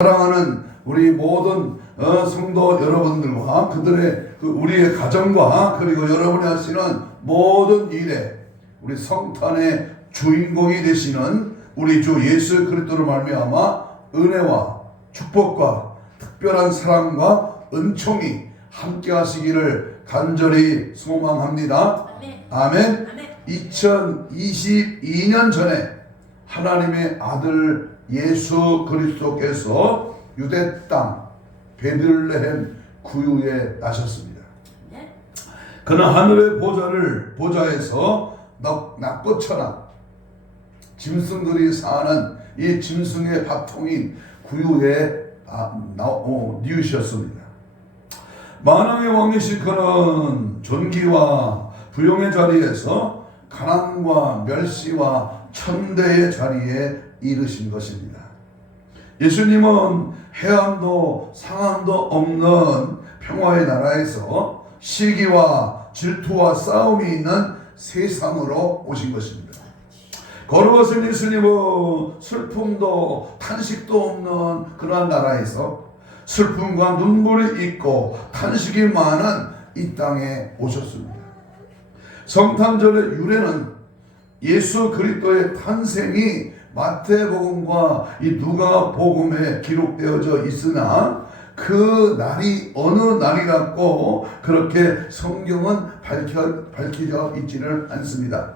사랑하는 우리 모든 성도 여러분들과 그들의 우리의 가정과 그리고 여러분이 하시는 모든 일에 우리 성탄의 주인공이 되시는 우리 주 예수 그리스도로 말미암아 은혜와 축복과 특별한 사랑과 은총이 함께 하시기를 간절히 소망합니다. 아멘. 2022년 전에 하나님의 아들 예수 그리스도께서 유대 땅 베들레헴 구유에 나셨습니다. 그는 하늘의 보좌에서 납고처럼 짐승들이 사는 이 짐승의 밥통인 구유에 뉘우셨습니다. 만왕의 왕이신 그는 존귀와 부용의 자리에서 가난과 멸시와 천대의 자리에 이르신 것입니다. 예수님은 해함도 상함도 없는 평화의 나라에서 시기와 질투와 싸움이 있는 세상으로 오신 것입니다. 걸어오신 예수님은 슬픔도 탄식도 없는 그러한 나라에서 슬픔과 눈물이 있고 탄식이 많은 이 땅에 오셨습니다. 성탄절의 유래는 예수 그리스도의 탄생이 마태복음과 이 누가복음에 기록되어져 있으나 그 날이 어느 날이라고 그렇게 성경은 밝혀져 있지는 않습니다.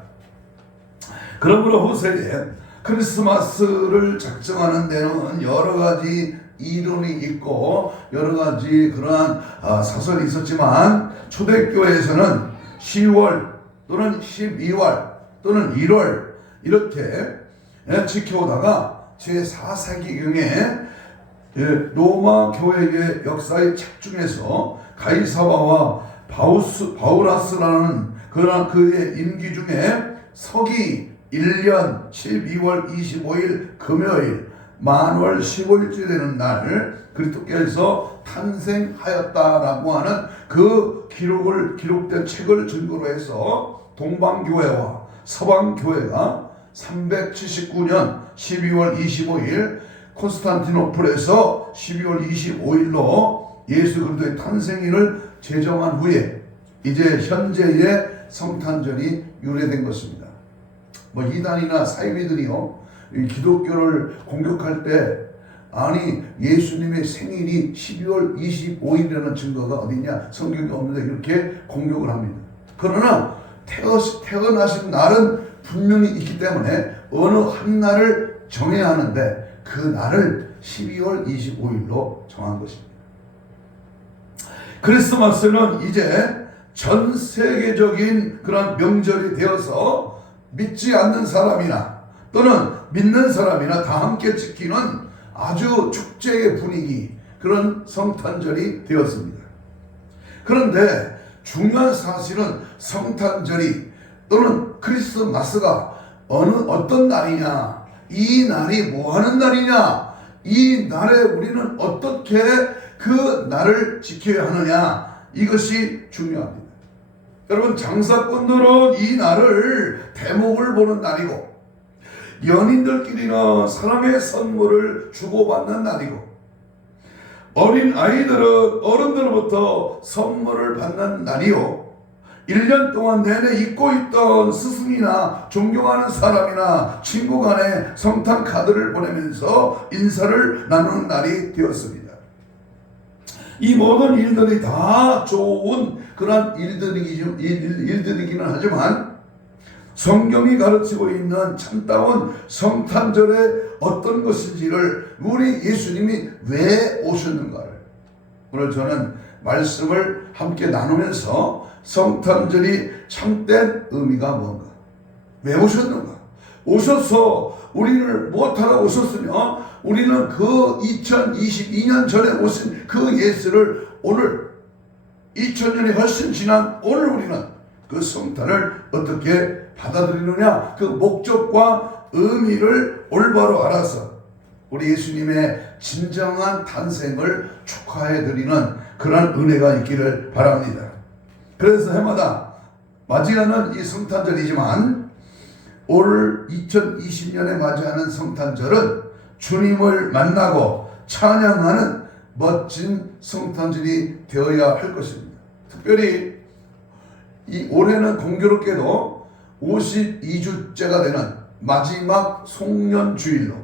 그러므로 후세에 크리스마스를 작정하는 데는 여러 가지 이론이 있고 여러 가지 그러한 사설이 있었지만 초대교회에서는 10월 또는 12월 또는 1월 이렇게 지켜오다가 제4세기경에 로마 교회의 역사의 책 중에서 가이사바와 바우라스라는 그의 임기 중에 서기 1년 12월 25일 금요일 만월 15일째 되는 날 그리스도께서 탄생하였다라고 하는 그 기록된 책을 근거로 해서 동방교회와 서방교회가 379년 12월 25일 콘스탄티노플에서 12월 25일로 예수 그리스도의 탄생일을 제정한 후에 이제 현재의 성탄절이 유래된 것입니다. 이단이나 사이비들이요 기독교를 공격할 때 아니 예수님의 생일이 12월 25일이라는 증거가 어디냐 성경에 없는데 이렇게 공격을 합니다. 그러나 태어나신 날은 분명히 있기 때문에 어느 한 날을 정해야 하는데 그 날을 12월 25일로 정한 것입니다. 크리스마스는 이제 전 세계적인 그런 명절이 되어서 믿지 않는 사람이나 또는 믿는 사람이나 다 함께 지키는 아주 축제의 분위기 그런 성탄절이 되었습니다. 그런데 중요한 사실은 성탄절이 또는 크리스마스가 어떤 날이냐 이 날이 뭐하는 날이냐 이 날에 우리는 어떻게 그 날을 지켜야 하느냐 이것이 중요합니다. 여러분 장사꾼들은 이 날을 대목을 보는 날이고 연인들끼리는 사랑의 선물을 주고받는 날이고 어린 아이들은 어른들로부터 선물을 받는 날이요 1년 동안 내내 잊고 있던 스승이나 존경하는 사람이나 친구 간에 성탄 카드를 보내면서 인사를 나누는 날이 되었습니다. 이 모든 일들이 다 좋은 그런 일들이기는 하지만 성경이 가르치고 있는 참다운 성탄절의 어떤 것인지를 우리 예수님이 왜 오셨는가를 오늘 저는 말씀을 함께 나누면서 성탄절이 참된 의미가 뭔가 왜 오셨는가 오셔서 우리를 무엇하러 오셨으며 우리는 그 2022년 전에 오신 그 예수를 오늘 2000년이 훨씬 지난 오늘 우리는 그 성탄을 어떻게 받아들이느냐 그 목적과 의미를 올바로 알아서 우리 예수님의 진정한 탄생을 축하해드리는 그런 은혜가 있기를 바랍니다. 그래서 해마다 맞이하는 이 성탄절이지만 올 2020년에 맞이하는 성탄절은 주님을 만나고 찬양하는 멋진 성탄절이 되어야 할 것입니다. 특별히 이 올해는 공교롭게도 52주째가 되는 마지막 송년주일로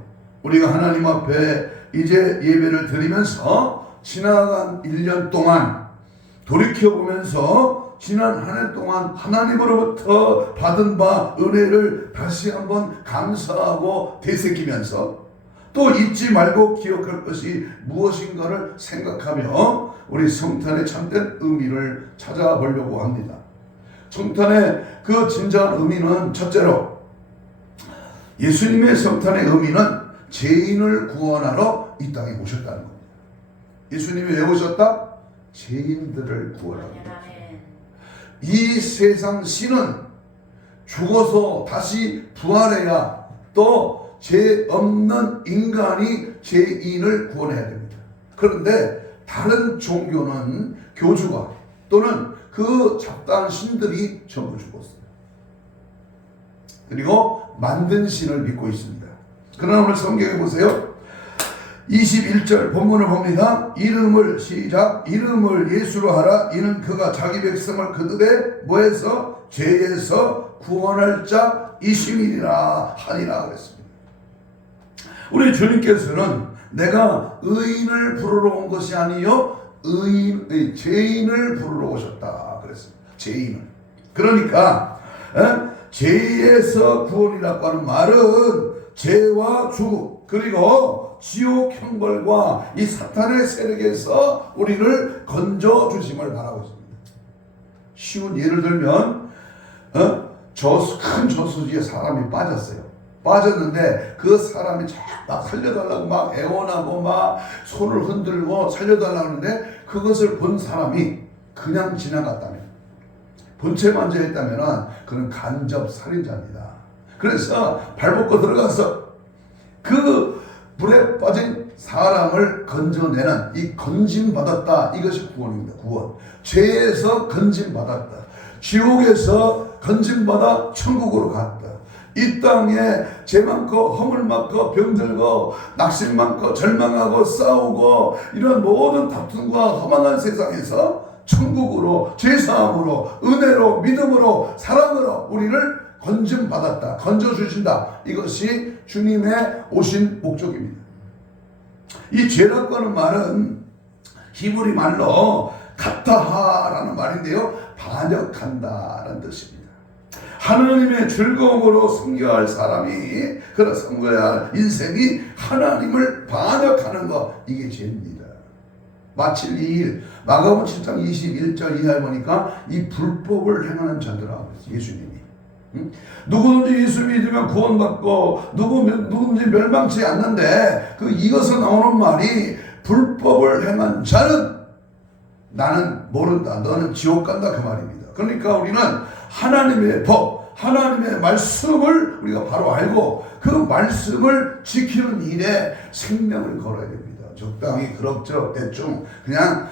우리가 하나님 앞에 이제 예배를 드리면서 지나간 1년 동안 돌이켜보면서 지난 한 해 동안 하나님으로부터 받은 바 은혜를 다시 한번 감사하고 되새기면서 또 잊지 말고 기억할 것이 무엇인가를 생각하며 우리 성탄의 참된 의미를 찾아보려고 합니다. 성탄의 그 진정한 의미는 첫째로 예수님의 성탄의 의미는 죄인을 구원하러 이 땅에 오셨다는 겁니다. 예수님이 왜 오셨다? 죄인들을 구원하러. 이 세상 신은 죽어서 다시 부활해야 또 죄 없는 인간이 죄인을 구원해야 됩니다. 그런데 다른 종교는 교주가 또는 그 잡다한 신들이 전부 죽었어요. 그리고 만든 신을 믿고 있습니다. 그러나 오늘 성경에 보세요. 21절 본문을 봅니다. 이름을 시작. 이름을 예수로 하라. 이는 그가 자기 백성을 그들의 뭐에서? 죄에서 구원할 자 이심이니라 하니라 그랬습니다. 우리 주님께서는 내가 의인을 부르러 온 것이 아니요 죄인을 부르러 오셨다 그랬습니다. 죄인을. 그러니까 죄에서 구원이라고 하는 말은 죄와 죽음 그리고 지옥 형벌과 이 사탄의 세력에서 우리를 건져 주심을 바라고 있습니다. 쉬운 예를 들면 큰 저수지에 사람이 빠졌는데 그 사람이 막 살려달라고 막 애원하고 막 손을 흔들고 살려달라고 하는데 그것을 본 사람이 그냥 지나갔다면 본체만 제했다면 그는 간접 살인자입니다. 그래서 발벗고 들어가서 그 불에 빠진 사람을 건져내는 이 건짐받았다. 이것이 구원입니다. 구원. 죄에서 건짐받았다. 지옥에서 건짐받아 천국으로 갔다. 이 땅에 죄 많고 허물 많고 병들고 낙심 많고 절망하고 싸우고 이런 모든 다툼과 허망한 세상에서 천국으로 죄사함으로 은혜로 믿음으로 사랑으로 우리를 건짐받았다. 건져주신다. 이것이 주님의 오신 목적입니다. 이 죄라고 하는 말은 히브리 말로 카타하라는 말인데요. 반역한다라는 뜻입니다. 하나님의 즐거움으로 섬겨야 할 사람이 그런 섬겨야 할 인생이 하나님을 반역하는 것 이게 죄입니다. 마칠 이 일 마가복음 7장 21절 이하에 보니까 이 불법을 행하는 자들아 예수님이 누구든지 예수 믿으면 구원받고 누구든지 멸망치 않는데 이것서 나오는 말이 불법을 행한 자는 나는 모른다. 너는 지옥 간다 그 말입니다. 그러니까 우리는 하나님의 법, 하나님의 말씀을 우리가 바로 알고 그 말씀을 지키는 일에 생명을 걸어야 됩니다. 적당히 그럭저럭 대충 그냥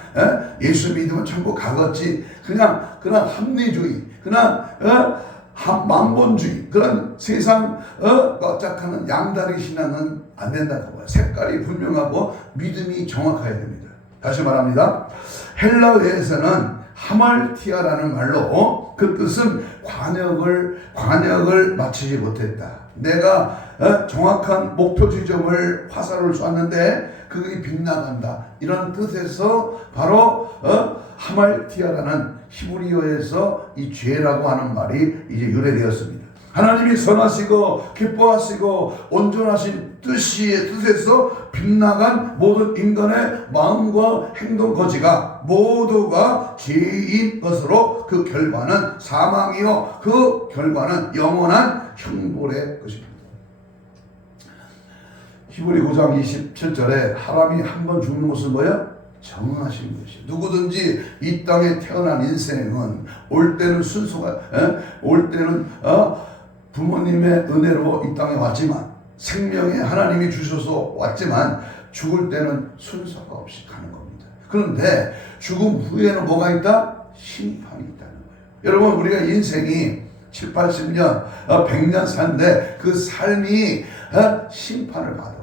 예수 믿으면 천국 가겠지. 그냥 그런 합리주의, 그냥 만본주의 그런 세상 짝하는 양다리 신앙은 안 된다고 봐요. 색깔이 분명하고 믿음이 정확해야 됩니다. 다시 말합니다. 헬라어에서는 하말티아라는 말로 그 뜻은 관역을 맞추지 못했다. 내가 정확한 목표 지점을 화살을 쐈는데 그게 빗나간다. 이런 뜻에서 바로 하말티아라는 히브리어에서 이 죄라고 하는 말이 이제 유래되었습니다. 하나님이 선하시고 기뻐하시고 온전하신 뜻에서 빗나간 모든 인간의 마음과 행동 거지가 모두가 죄인 것으로 그 결과는 사망이요 그 결과는 영원한 형벌의 것입니다. 히브리 9장 27절에 사람이 한 번 죽는 것은 뭐야? 정하신 것이. 누구든지 이 땅에 태어난 인생은 올 때는 순수가 올 때는 부모님의 은혜로 이 땅에 왔지만 생명에 하나님이 주셔서 왔지만 죽을 때는 순서가 없이 가는 겁니다. 그런데 죽음 후에는 뭐가 있다? 심판이 있다는 거예요. 여러분 우리가 인생이 7, 80년, 100년 사는데 그 삶이 심판을 받아.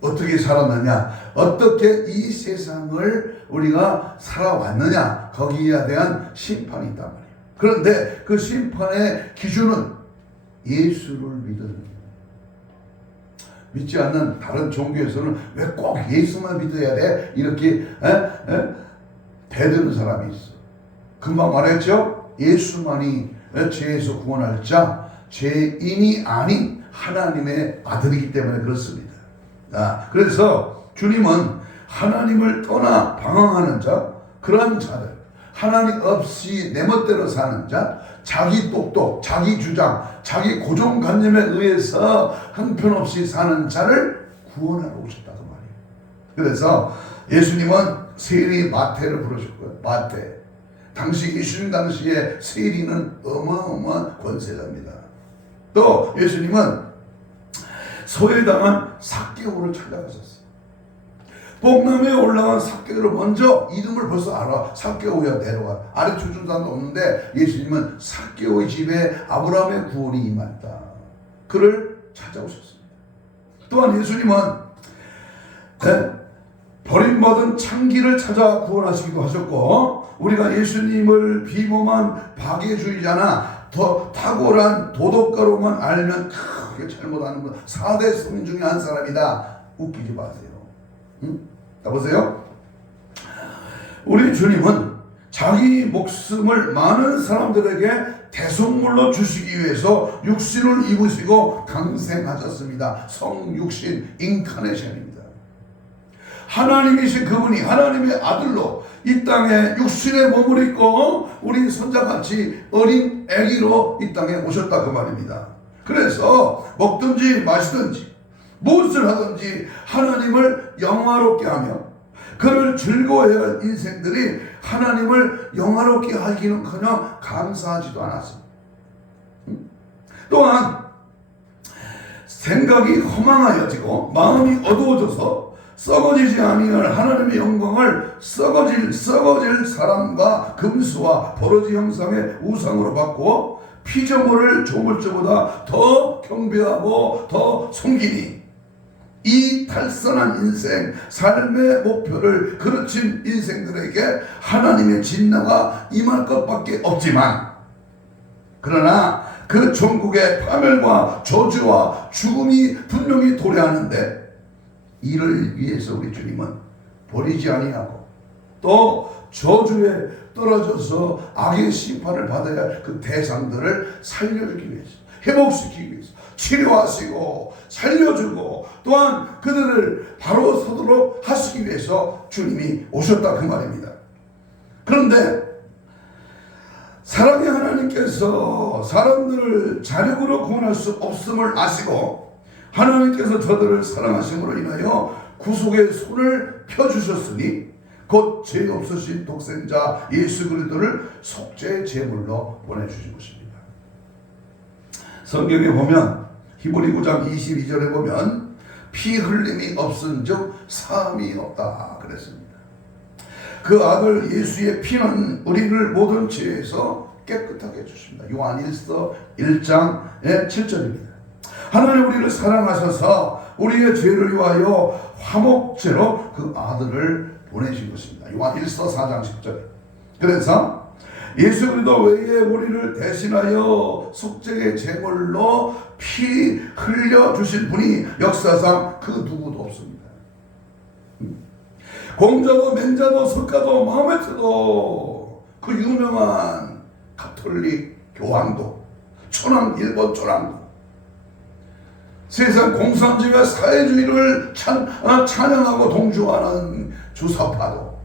어떻게 살았느냐, 어떻게 이 세상을 우리가 살아왔느냐, 거기에 대한 심판이 있단 말이에요. 그런데 그 심판의 기준은 예수를 믿는, 믿지 않는 다른 종교에서는 왜 꼭 예수만 믿어야 돼? 이렇게 대드는 사람이 있어. 금방 말했죠? 예수만이 죄에서 구원할 자, 죄인이 아닌 하나님의 아들이기 때문에 그렇습니다. 그래서 주님은 하나님을 떠나 방황하는 자, 그런 자들, 하나님 없이 내 멋대로 사는 자, 자기 똑똑, 자기 주장, 자기 고정관념에 의해서 형편없이 사는 자를 구원하러 오셨다고 말이에요. 그래서 예수님은 세리 마태를 부르셨고요. 마태. 당시 예수님 당시에 세리는 어마어마한 권세자입니다. 또 예수님은 소외당한 삭개오를 찾아가셨어요. 복남에 올라간 삭개오를 먼저 이름을 벌써 알아. 삭개오야, 내려와. 아래 주준 사람도 없는데 예수님은 삭개오의 집에 아브라함의 구원이 임했다. 그를 찾아오셨습니다. 또한 예수님은 버림받은 창기를 찾아 구원하시기도 하셨고, 우리가 예수님을 비범한 박애주의자나 더 탁월한 도덕가로만 알면 크게 잘못하는 건 4대 성인 중에 한 사람이다. 웃기지 마세요. 보세요. 우리 주님은 자기 목숨을 많은 사람들에게 대속물로 주시기 위해서 육신을 입으시고 강생하셨습니다. 성육신 인카네이션입니다. 하나님이신 그분이 하나님의 아들로 이 땅에 육신의 몸을 입고 우리 손자같이 어린 아기로 이 땅에 오셨다 그 말입니다. 그래서 먹든지 마시든지 무엇을 하든지 하나님을 영화롭게 하며 그를 즐거워해야 할 인생들이 하나님을 영화롭게 하기는커녕 감사하지도 않았습니다. 또한 생각이 허망하여지고 마음이 어두워져서 썩어지지 아니할 하나님의 영광을 썩어질 사람과 금수와 버러지 형상의 우상으로 바꾸어 피조물을 조물주보다 더 경배하고 더 섬기니, 이 탈선한 인생, 삶의 목표를 그르친 인생들에게 하나님의 진노가 임할 것밖에 없지만, 그러나 그 천국의 파멸과 저주와 죽음이 분명히 도래하는데, 이를 위해서 우리 주님은 버리지 아니하고 또 저주에 떨어져서 악의 심판을 받아야 할 그 대상들을 살려주기 위해서, 회복시키기 위해서 치료하시고 살려주고 또한 그들을 바로 서도록 하시기 위해서 주님이 오셨다 그 말입니다. 그런데 사랑의 하나님께서 사람들을 자력으로 구원할 수 없음을 아시고 하나님께서 저들을 사랑하심으로 인하여 구속의 손을 펴주셨으니 곧 죄 없으신 독생자 예수 그리스도를 속죄의 제물로 보내주신 것입니다. 성경에 보면 히브리 9장 22절에 보면 피 흘림이 없은즉 사함이 없다 그랬습니다. 그 아들 예수의 피는 우리를 모든 죄에서 깨끗하게 해주십니다. 요한일서 1장의 7절입니다. 하나님 우리를 사랑하셔서 우리의 죄를 위하여 화목제로 그 아들을 보내신 것입니다. 요한일서 4장 10절. 그래서 예수 그리스도 외에 우리를 대신하여 속죄의 제물로 피 흘려 주신 분이 역사상 그 누구도 없습니다. 공자도 맹자도 석가도 마호메트도 그 유명한 가톨릭 교황도 일본 초랑도 세상 공산주의와 사회주의를 찬양하고 동조하는 주사파도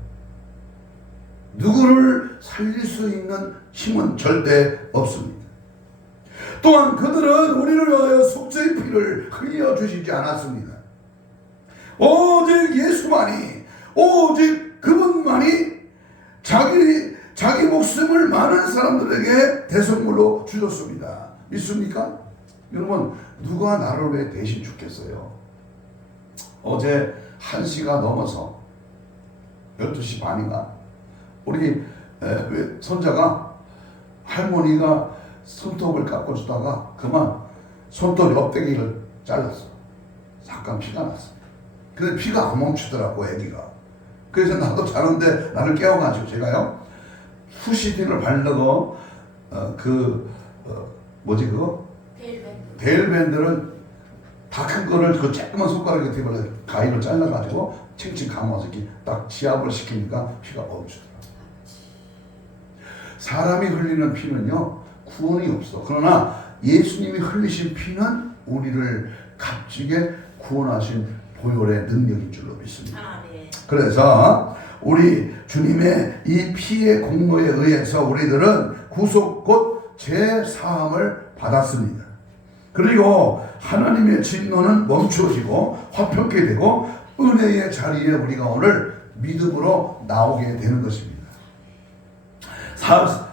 누구를 살릴 수 있는 힘은 절대 없습니다. 또한 그들은 우리를 위하여 속죄의 피를 흘려주시지 않았습니다. 오직 예수만이, 오직 그분만이 자기 목숨을 많은 사람들에게 대속물로 주셨습니다. 믿습니까? 여러분, 누가 나를 왜 대신 죽겠어요? 어제 1시가 넘어서 12시 반인가 우리 손자가 할머니가 손톱을 깎고 주다가 그만 손톱 옆대기를 잘랐어. 잠깐 피가 났어. 근데 피가 안 멈추더라고 애기가. 그래서 나도 자는데 나를 깨워가지고 제가요 후시딘을 바르고 뭐지 그거? 데일밴드를 다 큰 거를 그 조그만 손가락에 대고 가위로 잘라가지고 칭칭 감아서 이렇게 딱 지압을 시키니까 피가 멈추더라고. 사람이 흘리는 피는요 구원이 없어. 그러나 예수님이 흘리신 피는 우리를 값지게 구원하신 보혈의 능력인 줄로 믿습니다. 그래서 우리 주님의 이 피의 공로에 의해서 우리들은 구속 곧 재사함을 받았습니다. 그리고 하나님의 진노는 멈추어지고 화평케 되고 은혜의 자리에 우리가 오늘 믿음으로 나오게 되는 것입니다.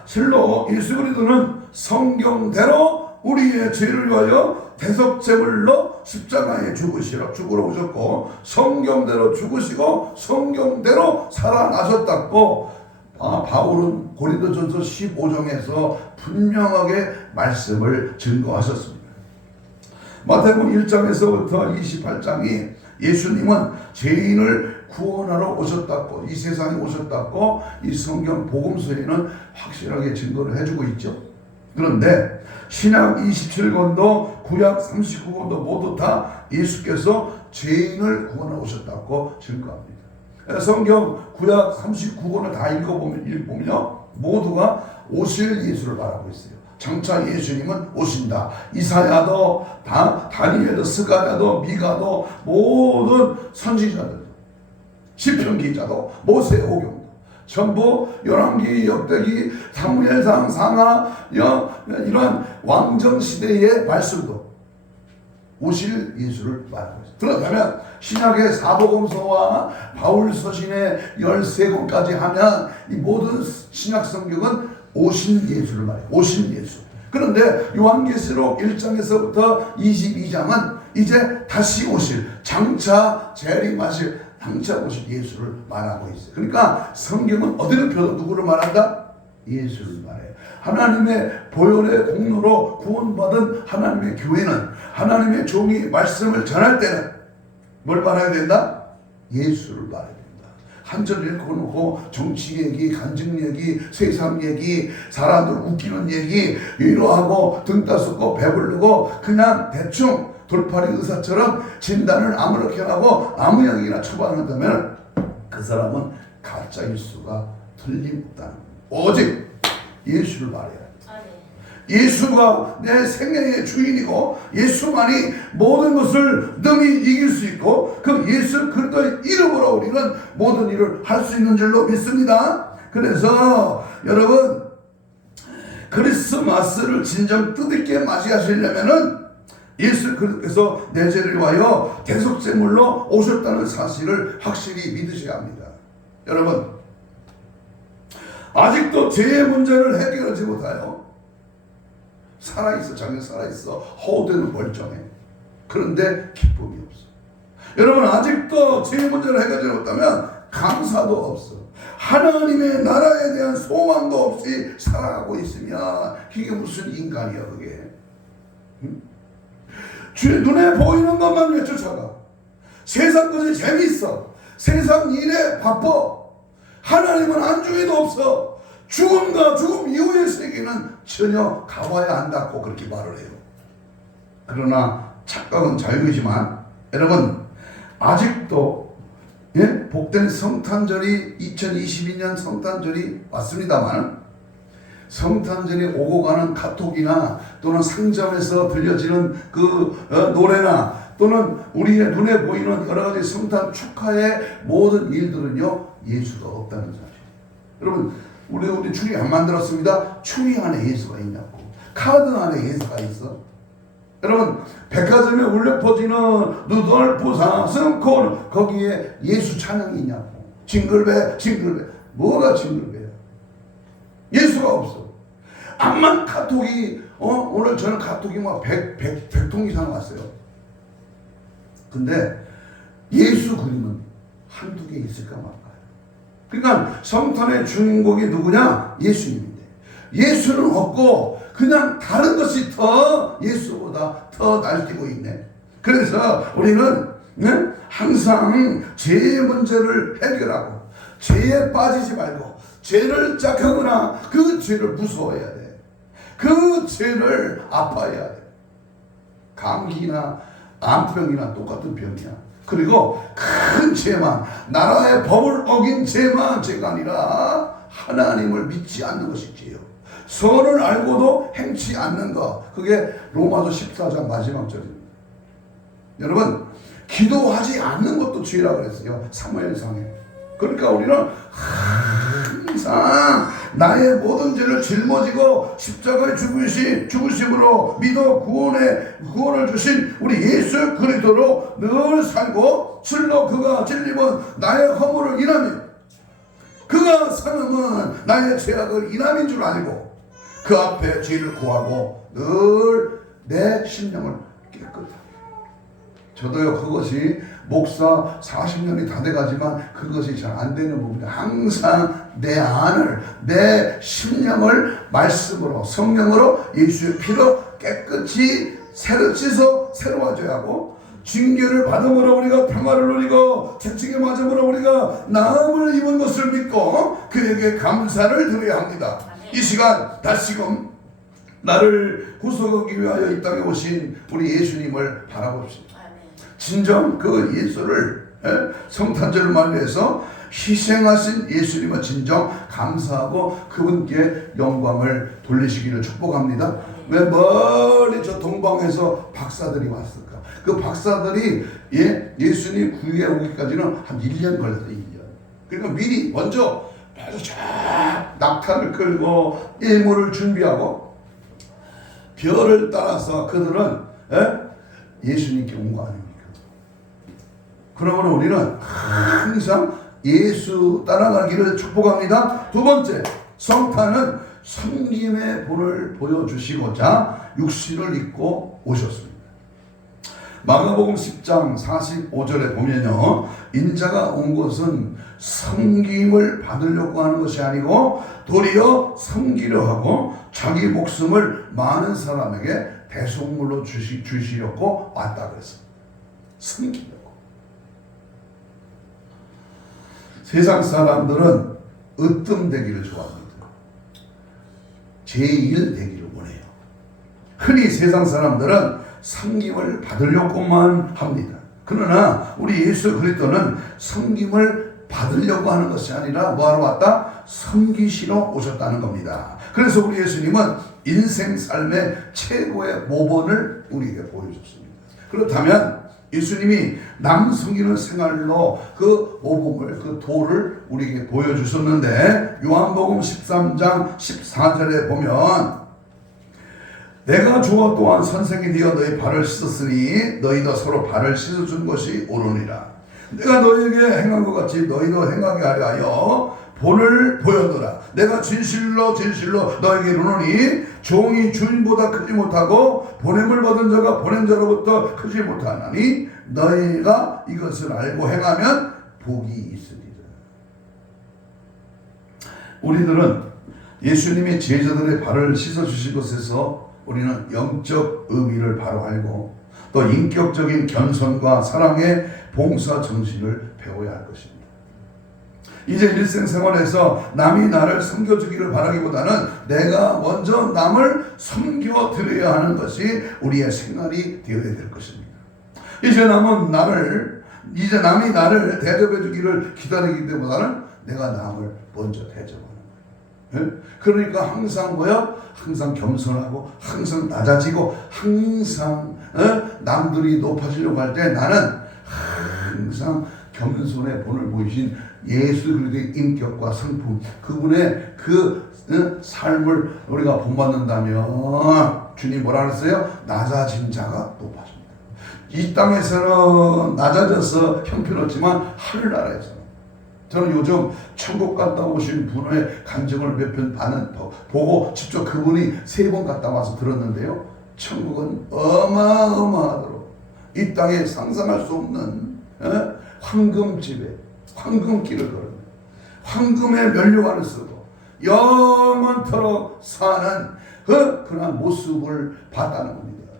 실로 예수 그리스도는 성경대로 우리의 죄를 위하여 대속제물로 십자가에 죽으러 오셨고 성경대로 죽으시고 성경대로 살아나셨다고 바울은 고린도전서 15장에서 분명하게 말씀을 증거하셨습니다. 마태복음 1장에서부터 28장이 예수님은 죄인을 구원하러 오셨다고 이 세상에 오셨다고 이 성경 복음서에는 확실하게 증거를 해주고 있죠. 그런데 신약 27권도 구약 39권도 모두 다 예수께서 죄인을 구원하러 오셨다고 증거합니다. 성경 구약 39권을 다 읽어보면요 모두가 오실 예수를 말하고 있어요. 장차 예수님은 오신다. 이사야도 다니엘도 스가랴도 미가도 모든 선지자들 시편 기자도 모세 오경도 전부 열왕기 역대기 사무엘상 상하 이런 왕정 시대의 말씀도 오실 예수를 말하고 있습니다. 그렇다면 신약의 사복음서와 바울 서신의 13권까지 하면 이 모든 신약 성경은 오신 예수를 말해요. 오신 예수. 그런데 요한계시록 1장에서부터 22장은 이제 다시 오실 장차 재림하실 장차 오실 예수를 말하고 있어요. 그러니까 성경은 어디를 펴도 누구를 말한다? 예수를 말해요. 하나님의 보혈의 공로로 구원받은 하나님의 교회는 하나님의 종이 말씀을 전할 때는 뭘 말해야 된다? 예수를 말해야 된다. 한 절 읽고 놓고 정치 얘기, 간증 얘기, 세상 얘기, 사람들 웃기는 얘기 위로하고 등 따숩고 배부르고 그냥 대충 돌팔이 의사처럼 진단을 아무렇게 하고 아무 얘기나 처방한다면 그 사람은 가짜일 수가 틀림없다는 오직 예수를 말해야 예수가 내 생명의 주인이고 예수만이 모든 것을 능히 이길 수 있고 그 예수 그리스도의 이름으로 우리는 모든 일을 할 수 있는 줄로 믿습니다. 그래서 여러분 크리스마스를 진정 뜻있게 맞이하시려면은 예수 그리스도께서 내 죄를 위하여 대속제물로 오셨다는 사실을 확실히 믿으셔야 합니다. 여러분 아직도 죄의 문제를 해결하지 못하여 살아있어. 장래 살아있어. 허우대는 멀쩡해. 그런데 기쁨이 없어. 여러분 아직도 죄의 문제를 해결하지 못하면 감사도 없어. 하나님의 나라에 대한 소망도 없이 살아가고 있으면 이게 무슨 인간이야 그게. 응? 주의 눈에 보이는 것만 왜 쫓아가. 세상 것이 재미있어. 세상 일에 바빠. 하나님은 안중에도 없어. 죽음과 죽음 이후의 세계는 전혀 가봐야 한다고 그렇게 말을 해요. 그러나 착각은 자유이지만 여러분 아직도 복된 성탄절이 2022년 성탄절이 왔습니다만 성탄절이 오고 가는 카톡이나 또는 상점에서 들려지는 그 노래나 또는 우리의 눈에 보이는 여러 가지 성탄 축하의 모든 일들은요 예수가 없다는 사실. 여러분 우리 추리 안 만들었습니다. 추리 안에 예수가 있냐고. 카드 안에 예수가 있어. 여러분 백화점에 울려 퍼지는 루돌프 사슴콘 거기에 예수 찬양이 있냐고. 징글벨 징글벨. 뭐가 징글벨이야. 예수가 없어. 암만 카톡이 오늘 저는 카톡이 막 100통 이상 왔어요. 근데 예수 그림은 한두 개 있을까 말까. 그러니까 성탄의 주인공이 누구냐? 예수님인데 예수는 없고 그냥 다른 것이 더 예수보다 더 날뛰고 있네. 그래서 우리는 항상 죄의 문제를 해결하고 죄에 빠지지 말고 죄를 짝하거나 그 죄를 무서워해야 돼. 그 죄를 아파해야 돼. 감기나 암병이나 똑같은 병이야. 그리고 큰 죄만, 나라의 법을 어긴 죄만 죄가 아니라 하나님을 믿지 않는 것이 죄요. 선을 알고도 행치 않는 것, 그게 로마서 14장 마지막 절입니다. 여러분, 기도하지 않는 것도 죄라 그랬어요. 사무엘상에. 그러니까 우리는 항상 나의 모든 죄를 짊어지고 십자가에 죽으심으로 믿어 구원을 주신 우리 예수 그리스도로 늘 살고, 실로 그가 찔림은 나의 허물을 인하며 그가 상함은 나의 죄악을 인함인 줄 알고 그 앞에 죄를 고하고 늘 내 심령을 깨끗하게. 저도요, 그것이 목사 40년이 다 돼가지만 그것이 잘 안 되는 부분이, 항상 내 안을, 내 심령을 말씀으로, 성령으로, 예수의 피로 깨끗이 새로 씻어 새로워져야 하고, 징계를 받음으로 우리가 평화를 누리고 채찍에 맞음으로 우리가 나음을 입은 것을 믿고 그에게 감사를 드려야 합니다. 이 시간 다시금 나를 구속하기 위하여 이 땅에 오신 우리 예수님을 바라봅시다. 진정 그 예수를, 성탄절을 맞이해서 희생하신 예수님을 진정 감사하고 그분께 영광을 돌리시기를 축복합니다. 왜 멀리 저 동방에서 박사들이 왔을까? 그 박사들이 예수님 구유에 오기까지는 한 1년 걸렸어요. 1년. 그러니까 미리 먼저 쫙 낙타를 끌고 일몰을 준비하고 별을 따라서 그들은 예수님께 온 거 아닙니까? 그러므로 우리는 항상 예수 따라가기를 축복합니다. 두 번째, 성탄은 섬김의 본을 보여주시고자 육신을 입고 오셨습니다. 마가복음 10장 45절에 보면요, 인자가 온 것은 섬김을 받으려고 하는 것이 아니고 도리어 섬기려 하고 자기 목숨을 많은 사람에게 대속물로 주시려고 왔다 그랬습니다. 섬기려고. 세상 사람들은 으뜸되기를 좋아합니다. 제1 되기를 원해요. 흔히 세상 사람들은 섬김을 받으려고만 합니다. 그러나 우리 예수 그리스도는 섬김을 받으려고 하는 것이 아니라 뭐하러 왔다? 섬기시러 오셨다는 겁니다. 그래서 우리 예수님은 인생 삶의 최고의 모범을 우리에게 보여줬습니다. 그렇다면 예수님이 남 섬기는 생활로 그 모범을, 그 도를 우리에게 보여주셨는데, 요한복음 13장 14절에 보면 내가 주와 또한 선생이 되어 너희 발을 씻었으니 너희도 서로 발을 씻어준 것이 옳으니라. 내가 너희에게 행한 것 같이 너희도 행하게 하려 하여 본을 보여노라. 내가 진실로 너에게 이르노니 종이 주인보다 크지 못하고 보냄을 받은 자가 보낸 자로부터 크지 못하나니 너희가 이것을 알고 행하면 복이 있으리라. 우리들은 예수님이 제자들의 발을 씻어주신 것에서 우리는 영적 의미를 바로 알고 또 인격적인 겸손과 사랑의 봉사 정신을 배워야 할 것입니다. 이제 일생생활에서 남이 나를 섬겨주기를 바라기보다는 내가 먼저 남을 섬겨드려야 하는 것이 우리의 생활이 되어야 될 것입니다. 이제 남이 나를 대접해주기를 기다리기보다는 내가 남을 먼저 대접하는 거예요. 그러니까 항상 항상 겸손하고 항상 낮아지고 항상 남들이 높아지려고 할 때 나는 항상 겸손의 본을 보이신 예수 그리스도의 인격과 성품, 그분의 그 삶을 우리가 본받는다면 주님 뭐라 그랬어요? 낮아진 자가 높아집니다. 이 땅에서는 낮아져서 형편없지만 하늘나라에서는, 저는 요즘 천국 갔다 오신 분의 간증을 몇 편 보고 직접 그분이 3번 갔다 와서 들었는데요, 천국은 어마어마하도록 이 땅에 상상할 수 없는 황금집에 황금길을 걸으며 황금의 면류관을 쓰고 영원토록 사는 그런 모습을 봤다는 겁니다.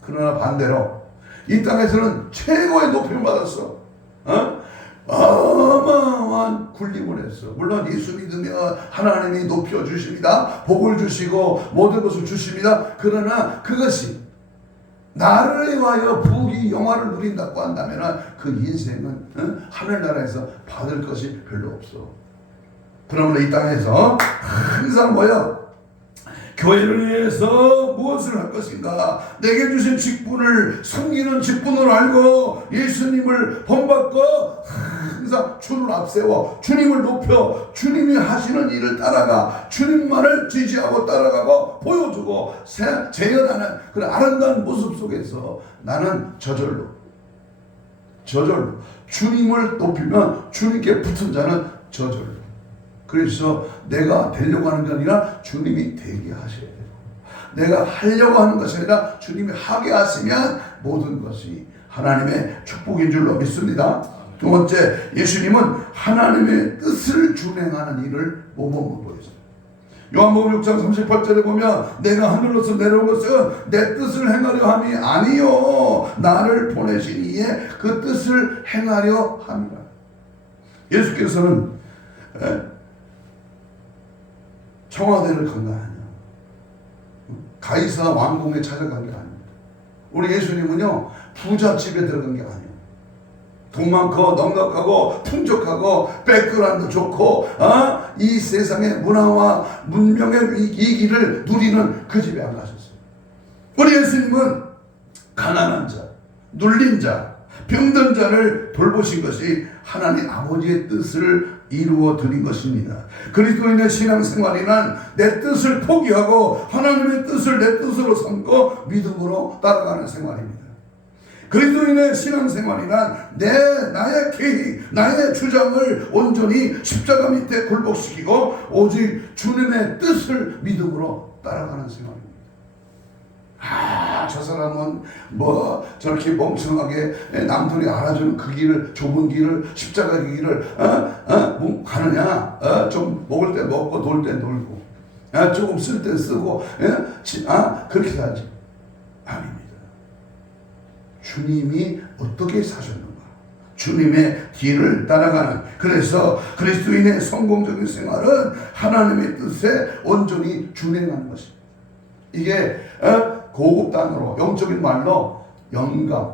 그러나 반대로 이 땅에서는 최고의 높임을 받았어. 어마어마한 군림을 했어. 물론 예수 믿으면 하나님이 높여주십니다. 복을 주시고 모든 것을 주십니다. 그러나 그것이 나를 위하여 부귀 영화를 누린다고 한다면 그 인생은 하늘나라에서 받을 것이 별로 없어. 그러므로 이 땅에서 항상 뭐야? 교회를 위해서 무엇을 할 것인가? 내게 주신 직분을 섬기는 직분을 알고 예수님을 본받고 항상 주를 앞세워 주님을 높여 주님이 하시는 일을 따라가 주님만을 지지하고 따라가고 보여주고 재현하는 그런 아름다운 모습 속에서 나는 저절로 주님을 높이면 주님께 붙은 자는 저절로. 그래서 내가 되려고 하는 게 아니라 주님이 되게 하셔야 돼요. 내가 하려고 하는 것이 아니라 주님이 하게 하시면 모든 것이 하나님의 축복인 줄로 믿습니다. 두 번째, 예수님은 하나님의 뜻을 준행하는 일을 모범으로 보였어요. 요한복음 6장 38절에 보면 내가 하늘로서 내려온 것은 내 뜻을 행하려 함이 아니요 나를 보내신 이의 그 뜻을 행하려 함이라. 예수께서는 청와대를 간 거 아니야. 가이사 왕궁에 찾아간 게 아닙니다. 우리 예수님은요 부잣집에 들어간 게 아니에요. 돈 많고 넉넉하고 풍족하고 백그라운드 좋고 이 세상의 문화와 문명의 이 길을 누리는 그 집에 안 가셨어요. 우리 예수님은 가난한 자, 눌린 자, 병든 자를 돌보신 것이 하나님 아버지의 뜻을 이루어 드린 것입니다. 그리스도인의 신앙생활이란 내 뜻을 포기하고 하나님의 뜻을 내 뜻으로 삼고 믿음으로 따라가는 생활입니다. 그리스도인의 신앙생활이란 나의 계획, 나의 주장을 온전히 십자가 밑에 굴복시키고 오직 주님의 뜻을 믿음으로 따라가는 생활입니다. 저 사람은 뭐 저렇게 멍청하게 남들이 알아주는 그 길을, 좁은 길을, 십자가 길을 뭐 가느냐? 좀 먹을 때 먹고 놀 때 놀고 조금 쓸 때 쓰고 그렇게 살지. 아닙니다. 주님이 어떻게 사셨는가? 주님의 길을 따라가는, 그래서 그리스도인의 성공적인 생활은 하나님의 뜻에 온전히 준행하는 것입니다. 이게 고급 단어로 영적인 말로 영감,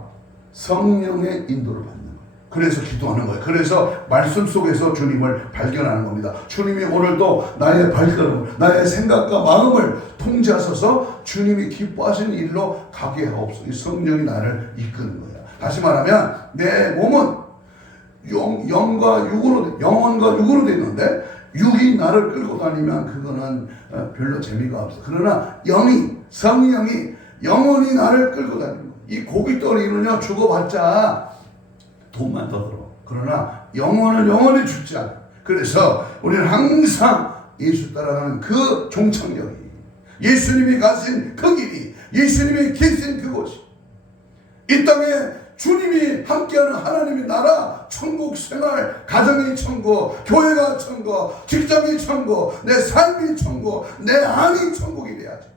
성령의 인도를 받는 거예요. 그래서 기도하는 거예요. 그래서 말씀 속에서 주님을 발견하는 겁니다. 주님이 오늘도 나의 발걸음을, 나의 생각과 마음을 통제하셔서 주님이 기뻐하시는 일로 가게 하옵소서. 이 성령이 나를 이끄는 거야. 다시 말하면 내 몸은 영과 육으로 되어 있는데 육이 나를 끌고 다니면 그거는 별로 재미가 없어. 그러나 성령이 영원히 나를 끌고 다니는 거야. 이 고깃덩이는요 죽어봤자 돈만 더 들어. 그러나 영혼은 영원히 죽지 않아. 그래서 우리는 항상 예수 따라가는 그 종착역이, 예수님이 가신 그 길이, 예수님이 계신 그곳이, 이 땅에 주님이 함께하는 하나님의 나라, 천국 생활, 가정이 천국, 교회가 천국, 직장이 천국, 내 삶이 천국, 내 안이 천국이 돼야지.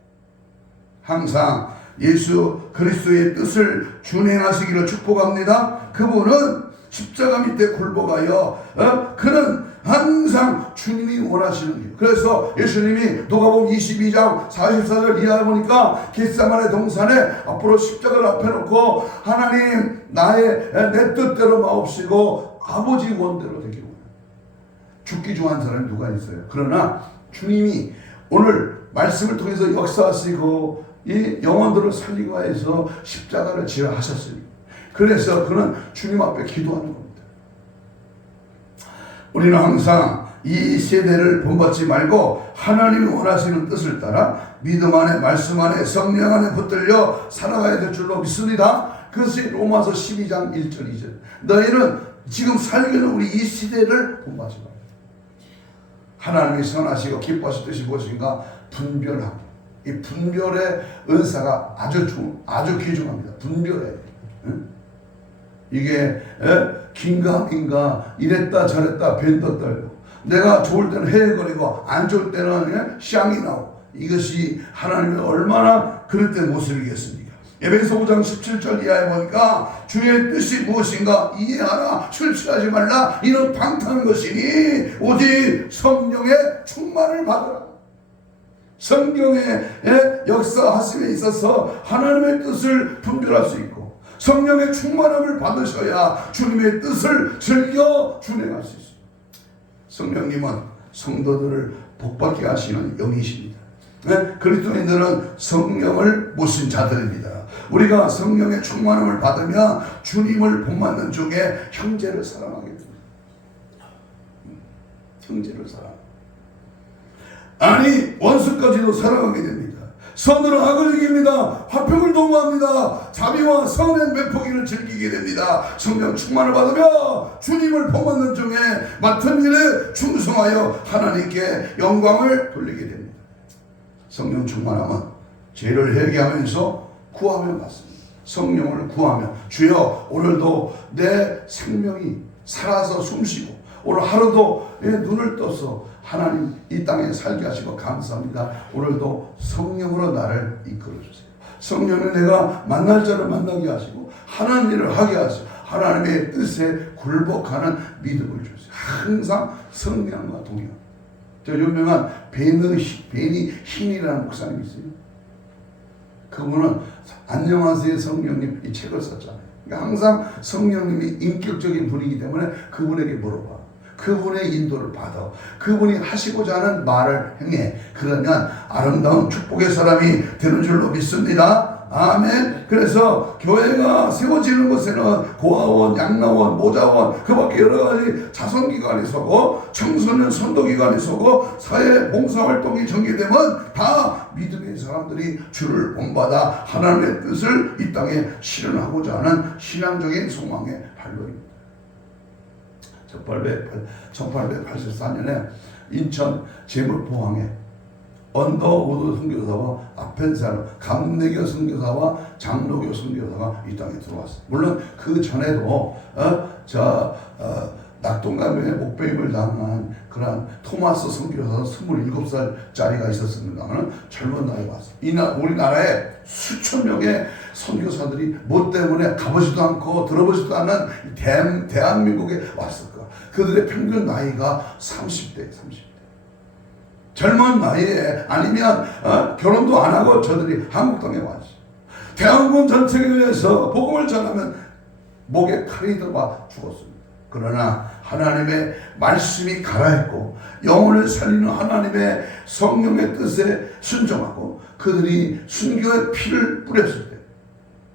항상 예수 그리스도의 뜻을 준행하시기를 축복합니다. 그분은 십자가 밑에 굴복하여 그는 항상 주님이 원하시는 길. 그래서 예수님이 누가복음 22장 44절 이하에 보니까 겟세마네 동산에 앞으로 십자가를 앞에 놓고 하나님 내 뜻대로 마옵시고 아버지 원대로 되기를. 죽기 좋아하는 사람이 누가 있어요? 그러나 주님이 오늘 말씀을 통해서 역사하시고 이 영혼들을 살리고 해서 십자가를 지어 하셨으니, 그래서 그는 주님 앞에 기도하는 겁니다. 우리는 항상 이 세대를 본받지 말고 하나님이 원하시는 뜻을 따라 믿음 안에, 말씀 안에, 성령 안에 붙들려 살아가야 될 줄로 믿습니다. 그것이 로마서 12장 1절 2절. 너희는 지금 살고 있는 우리 이 시대를 본받지 말고 하나님이 선하시고 기뻐하실 뜻이 무엇인가 분별하고, 이 분별의 은사가 아주 귀중합니다. 분별해. 이게 긴가민가, 이랬다 저랬다 벤더 떨고, 내가 좋을 때는 헤헤거리고 안 좋을 때는 샹이 나오고, 이것이 하나님이 얼마나 그럴 때 모습이겠습니까? 에베소 5장 17절 이하에 보니까 주의 뜻이 무엇인가 이해하라. 출출하지 말라. 이는 방탕한 것이니 오직 성령의 충만을 받으라. 성경의 역사하심에 있어서 하나님의 뜻을 분별할 수 있고 성령의 충만함을 받으셔야 주님의 뜻을 즐겨 준행할 수 있습니다. 성령님은 성도들을 복받게 하시는 영이십니다. 그리스도인들은 성령을 모신 자들입니다. 우리가 성령의 충만함을 받으며 주님을 본받는 중에 형제를 사랑하게 됩니다. 형제를 사랑. 아니 원수까지도 사랑하게 됩니다. 선으로 악을 이깁니다. 화평을 도모합니다. 자비와 선의 매포기를 즐기게 됩니다. 성령 충만을 받으며 주님을 본받는 중에 맡은 일에 충성하여 하나님께 영광을 돌리게 됩니다. 성령 충만함은 죄를 회개하면서 구하며 받습니다. 성령을 구하며 주여 오늘도 내 생명이 살아서 숨쉬고 오늘 하루도 눈을 떠서 하나님 이 땅에 살게 하시고 감사합니다. 오늘도 성령으로 나를 이끌어주세요. 성령은 내가 만날 자를 만나게 하시고 하나님 일을 하게 하시고 하나님의 뜻에 굴복하는 믿음을 주세요. 항상 성령과 동행. 저 유명한 베니 흰이라는 목사님이 있어요. 그분은 안녕하세요 성령님 이 책을 썼잖아요. 그러니까 항상 성령님이 인격적인 분이기 때문에 그분에게 물어봐. 그분의 인도를 받아. 그분이 하시고자 하는 말을 행해. 그러면 아름다운 축복의 사람이 되는 줄로 믿습니다. 아멘. 그래서 교회가 세워지는 곳에는 고아원, 양로원, 모자원, 그 밖에 여러 가지 자선기관이 서고 청소년 선도기관이 서고 사회 봉사활동이 전개되면 다 믿음의 사람들이 주를 본받아 하나님의 뜻을 이 땅에 실현하고자 하는 신앙적인 소망의 발로입니다. 1884년에 인천 제물포항에 언더우드 선교사와 아펜사르 감내교 선교사와 장로교 선교사가 이 땅에 들어왔어요. 물론 그 전에도 낙동강에 목배임을 당한 그런 토마스 선교사 27살짜리가 있었습니다만 젊은 나이에 왔어요. 우리나라에 수천 명의 선교사들이 뭐 때문에 가보지도 않고 들어보지도 않은 대한민국에 왔을 거야. 그들의 평균 나이가 30대. 젊은 나이에 아니면 결혼도 안 하고 저들이 한국 땅에 왔지. 대한민국 전체에 의해서 복음을 전하면 목에 칼이 들어와 죽었습니다. 그러나 하나님의 말씀이 가라했고 영혼을 살리는 하나님의 성령의 뜻에 순종하고 그들이 순교의 피를 뿌렸을 때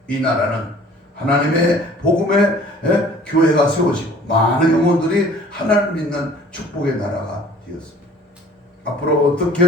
이 나라는 하나님의 복음의 교회가 세워지고 많은 영혼들이 하나님을 믿는 축복의 나라가 되었습니다. 앞으로 어떻게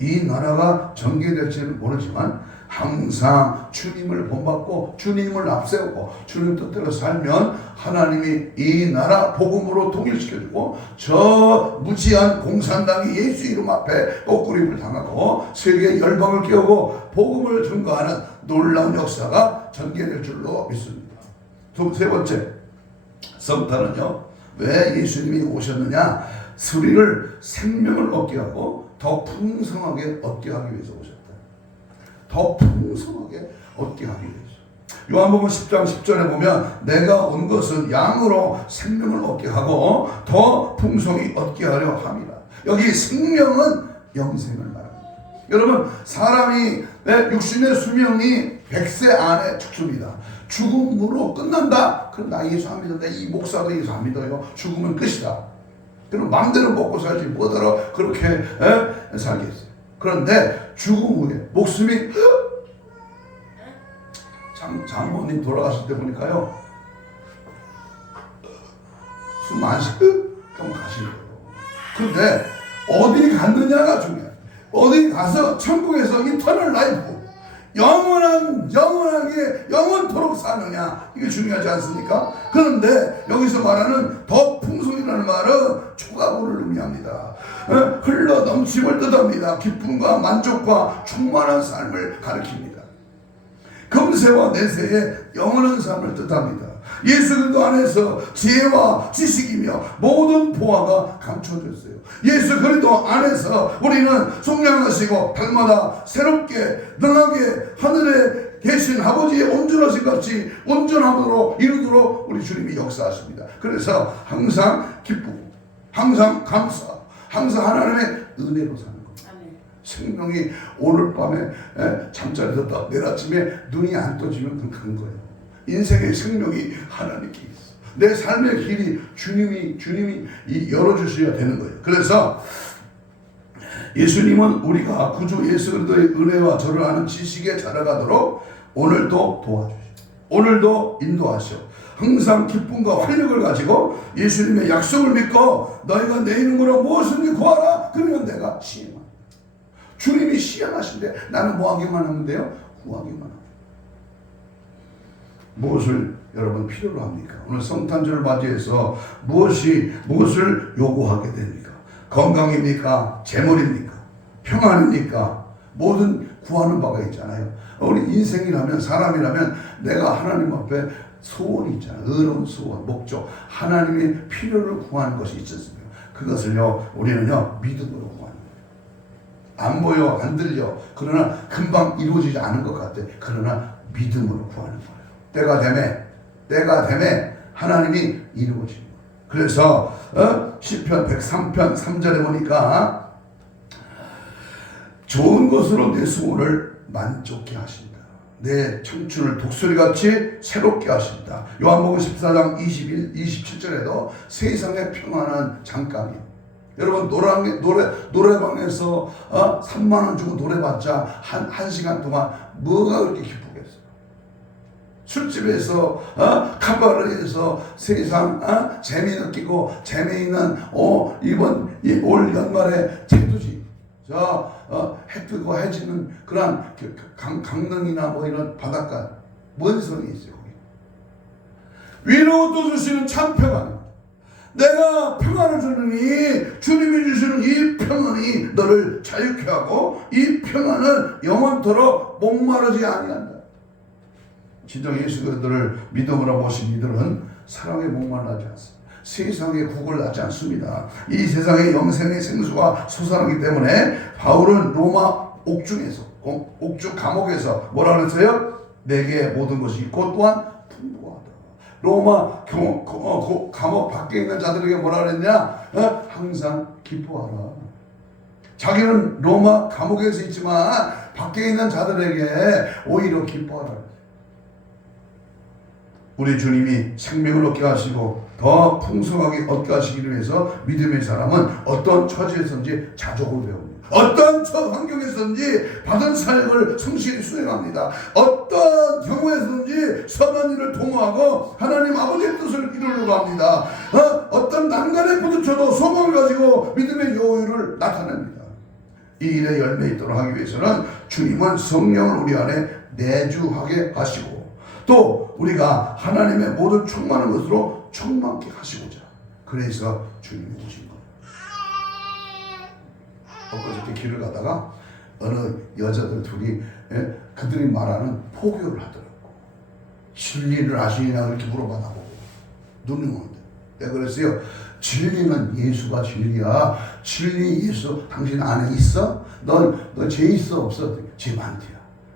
이 나라가 전개될지는 모르지만 항상 주님을 본받고 주님을 앞세우고 주님 뜻대로 살면 하나님이 이 나라 복음으로 통일시켜주고 저 무지한 공산당이 예수 이름 앞에 꺾구림을 당하고 세계 열방을 깨우고 복음을 증거하는 놀라운 역사가 전개될 줄로 믿습니다. 세 번째, 성탄은요 왜 예수님이 오셨느냐? 우리를 생명을 얻게 하고 더 풍성하게 얻게 하기 위해서 오셨다. 더 풍성하게 얻게 하기 위해서. 요한복음 10장 10절에 보면 내가 온 것은 양으로 생명을 얻게 하고 더 풍성히 얻게 하려 함이라. 여기 생명은 영생을 말합니다. 여러분 사람이 육신의 수명이 100세 안에 죽습니다. 죽음으로 끝난다. 그럼 나 예수 안 믿는다. 이 목사도 예수 안 믿어요. 죽으면 끝이다. 그럼 마음대로 먹고 살지 뭐더러 그렇게 살겠어요. 그런데 죽음 후에 목숨이 장모님 돌아가실 때 보니까요 숨 안 쉬고 그럼 가시는 거예요. 그런데 어디 갔느냐가 중요해요. 어디 가서 천국에서 이터널 라이프 영원하게 영원토록 사느냐 이게 중요하지 않습니까? 그런데 여기서 말하는 더 풍성이라는 말은 초가부를 의미합니다. 흘러 넘침을 뜻합니다. 기쁨과 만족과 충만한 삶을 가리킵니다. 금세와 내세의 영원한 삶을 뜻합니다. 예수 그리스도 안에서 지혜와 지식이며 모든 보화가 감춰졌어요. 예수 그리스도 안에서 우리는 속량하시고 달마다 새롭게 능하게 하늘의 계신 아버지의 온전하신 같이 온전함으로 이루도록 우리 주님이 역사하십니다. 그래서 항상 기쁘고 항상 감사, 항상 하나님의 은혜로 사는 겁니다. 생명이 오늘 밤에 잠자리에서 내일 아침에 눈이 안 떠지면 그건 간 거예요. 인생의 생명이 하나님께 있어. 내 삶의 길이 주님이 열어주셔야 되는 거예요. 그래서 예수님은 우리가 구주 예수 그리스도의 은혜와 저를 아는 지식에 자라가도록 오늘도 도와주시고 오늘도 인도하시오. 항상 기쁨과 활력을 가지고 예수님의 약속을 믿고 너희가 내 이름으로 무엇이든지 구하라. 그러면 내가 시행한다. 주님이 시행하신데 나는 뭐 하기만 하면 돼요? 구하기만 합니다. 무엇을 여러분 필요로 합니까? 오늘 성탄절을 맞이해서 무엇을 요구하게 됩니까? 건강입니까? 재물입니까? 평안입니까? 모든 구하는 바가 있잖아요. 우리 인생이라면 사람이라면 내가 하나님 앞에 소원이 있잖아요. 의로운 소원, 목적. 하나님의 필요를 구하는 것이 있지 않습니까? 그것을요 우리는요 믿음으로 구하는 거예요. 안 보여, 안 들려. 그러나 금방 이루어지지 않은 것 같아. 그러나 믿음으로 구하는 거예요. 때가 되매 하나님이 이루어지는 거예요. 그래서 시편 103편 3절에 보니까 좋은 것으로 내 소원을 만족케 하신다. 내 청춘을 독수리같이 새롭게 하신다. 요한복음 14장 27절에도 세상의 평안은 잠깐이요. 여러분 노래방에서 3만 원 주고 노래봤자 한 시간 동안 뭐가 그렇게 기쁘겠어요. 술집에서 카바레에서 세상 재미 느끼고 재미있는 이번 올 연말에 제주지 해 뜨고 해지는 그런 강릉이나 뭐 이런 바닷가 뭔 소리 있어요. 거기 위로도 주시는 참 평안. 내가 평안을 주느니 주님이 주시는 이 평안이 너를 자유케 하고 이 평안은 영원토록 목마르지 아니한다. 진정 예수 그리스도를 믿음으로 모신 이들은 사랑에 목말라지 않습니다. 세상에 구걸하지 않습니다. 이 세상의 영생의 생수가 솟아나기 때문에 바울은 로마 옥중에서 옥중 감옥에서 뭐라 그랬어요? 내게 모든 것이 있고 또한 풍부하다. 로마 감옥 밖에 있는 자들에게 뭐라 그랬냐? 항상 기뻐하라. 자기는 로마 감옥에서 있지만 밖에 있는 자들에게 오히려 기뻐하라. 우리 주님이 생명을 얻게 하시고 더 풍성하게 얻게 하시기 위해서 믿음의 사람은 어떤 처지에서든지 자족을 배웁니다. 어떤 환경에서든지 받은 사역을 성실히 수행합니다. 어떤 경우에서든지 선한 일을 도모하고 하나님 아버지의 뜻을 이루려고 합니다. 어떤 난간에 부딪혀도 소망을 가지고 믿음의 여유를 나타냅니다. 이 일에 열매 있도록 하기 위해서는 주님은 성령을 우리 안에 내주하게 하시고 또 우리가 하나님의 모든 충만한 것으로 충만케 하시고자 그래서 주님이 오신 거예요. 엊그저께 길을 가다가 어느 여자들 둘이 그들이 말하는 포교를 하더라고. 진리를 아시느냐 이렇게 물어봐나보고 눈이 오는데 내가 그랬어요. 진리는 예수가 진리야. 진리 예수 당신 안에 있어? 너 죄 있어 없어? 죄 많대요.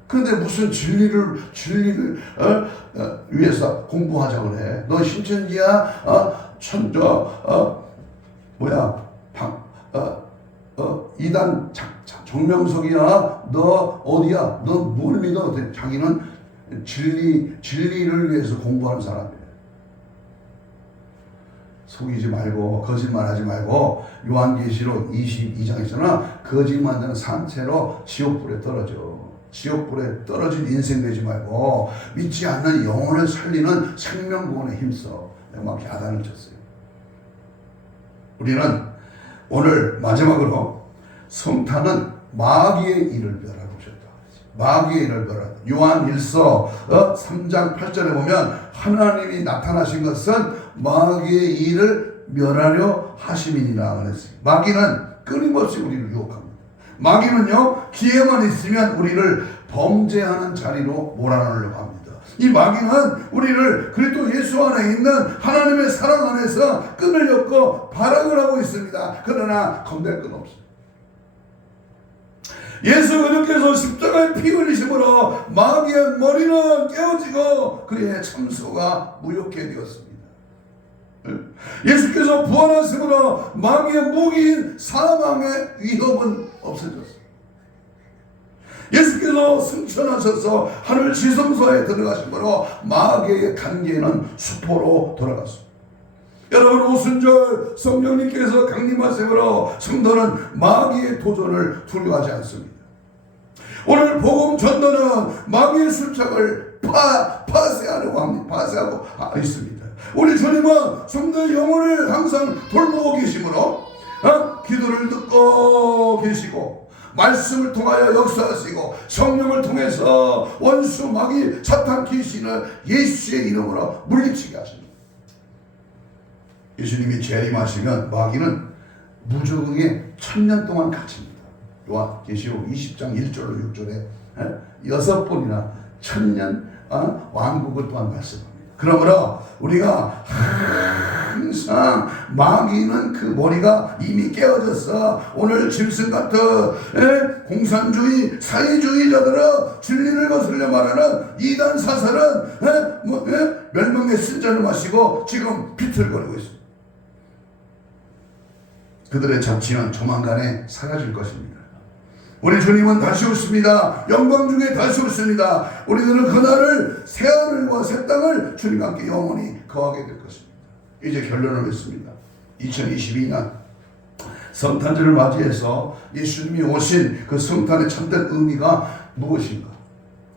그런데 무슨 진리를 위해서 공부하자고 그래. 너 신천지야? 이단 정명석이야? 너 어디야? 너 뭘 믿어? 자기는 진리를 위해서 공부하는 사람이에요. 속이지 말고 거짓말하지 말고 요한계시록 22장에서는 거짓말하는 산채로 지옥불에 떨어져. 지옥불에 떨어진 인생 되지 말고 믿지 않는 영혼을 살리는 생명구원에 힘써. 내가 막 야단을 쳤어요. 우리는 오늘 마지막으로 성탄은 마귀의 일을 멸하러 오셨다. 마귀의 일을 멸하다. 요한 1서 3장 8절에 보면 하나님이 나타나신 것은 마귀의 일을 멸하려 하심이니라 그랬어요. 마귀는 끊임없이 우리를 유혹합니다. 마귀는요 기회만 있으면 우리를 범죄하는 자리로 몰아넣으려고 합니다. 이 마귀는 우리를 그리스도 예수 안에 있는 하나님의 사랑 안에서 끈을 엮고 발악을 하고 있습니다. 그러나 건들 끈 없어요. 예수 그리스도께서 십자가에 피 흘리심으로 마귀의 머리는 깨어지고 그의 참소가 무효케 되었습니다. 예수께서 부활하심으로 마귀의 무기인 사망의 위협은 없어졌습니다. 예수께서 승천하셔서 하늘 지성소에 들어가심으로 마귀의 관계는 수포로 돌아갔습니다. 여러분, 오순절 성령님께서 강림하심으로 성도는 마귀의 도전을 두려워하지 않습니다. 오늘 복음 전도는 마귀의 술책을 파쇄하고 있습니다. 우리 주님은 성도의 영혼을 항상 돌보고 계시므로 기도를 듣고 계시고 말씀을 통하여 역사하시고 성령을 통해서 원수 마귀 사탄 귀신을 예수의 이름으로 물리치게 하십니다. 예수님이 재림하시면 마귀는 무저궁에 1000년 동안 갇힙니다. 요한계시록 20장 1절로 6절에 6번이나 1000년 왕국을 또한 말씀합니다. 그러므로 우리가 항상 마귀는 그 머리가 이미 깨어졌어. 오늘 짐승 같은 공산주의 사회주의자들은 진리를 거슬려 말하는 이단 사설은 멸망의 신전을 마시고 지금 비틀거리고 있습니다. 그들의 자치는 조만간에 사라질 것입니다. 우리 주님은 다시 오십니다. 영광 중에 다시 오십니다. 우리들은 그날을 새하늘과 새 땅을 주님과 함께 영원히 거하게 될 것입니다. 이제 결론을 맺습니다. 2022년 성탄절을 맞이해서 예수님이 오신 그 성탄의 참된 의미가 무엇인가?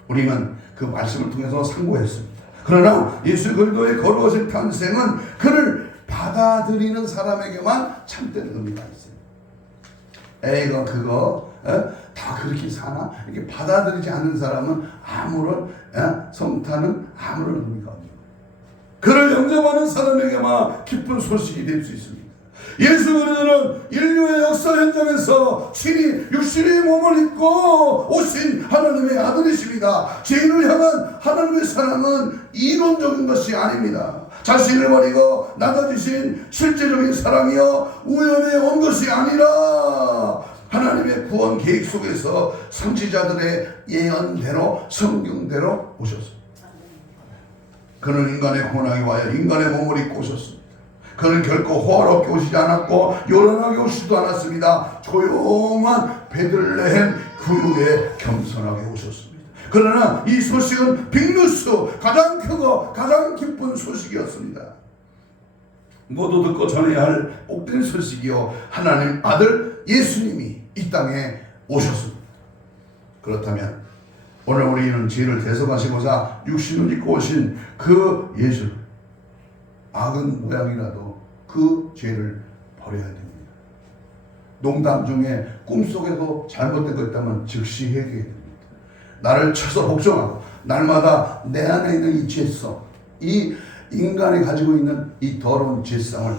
우리는 그 말씀을 통해서 상고했습니다. 그러나 예수 그리스도의 거룩하신 탄생은 그를 받아들이는 사람에게만 참된 의미가 있어요. 에이가 그거 다 그렇게 사나? 이렇게 받아들이지 않는 사람은 아무런 성탄은 아무런 의미가 없는 거예요. 그를 영접하는 사람에게만 기쁜 소식이 될 수 있습니다. 예수 그리스도는 인류의 역사 현장에서 친히 육신의 몸을 입고 오신 하나님의 아들이십니다. 죄인을 향한 하나님의 사랑은 이론적인 것이 아닙니다. 자신을 버리고 나가주신 실제적인 사랑이요 우연에 온 것이 아니라 하나님의 구원 계획 속에서 선지자들의 예언대로 성경대로 오셨습니다. 그는 인간의 고난이 와야 인간의 몸을 입고 오셨습니다. 그는 결코 호화롭게 오시지 않았고 요란하게 오시지도 않았습니다. 조용한 베들레헴 구유에 겸손하게 오셨습니다. 그러나 이 소식은 빅뉴스, 가장 크고 가장 기쁜 소식이었습니다. 모두 듣고 전해야 할 복된 소식이요 하나님 아들 예수님이 이 땅에 오셨습니다. 그렇다면 오늘 우리는 죄를 대속하시고자 육신을 입고 오신 그 예수, 악은 모양이라도 그 죄를 버려야 됩니다. 농담 중에 꿈속에도 잘못된 거 있다면 즉시 회개해야 됩니다. 나를 쳐서 복종하고 날마다 내 안에 있는 이 죄성, 이 인간이 가지고 있는 이 더러운 죄성을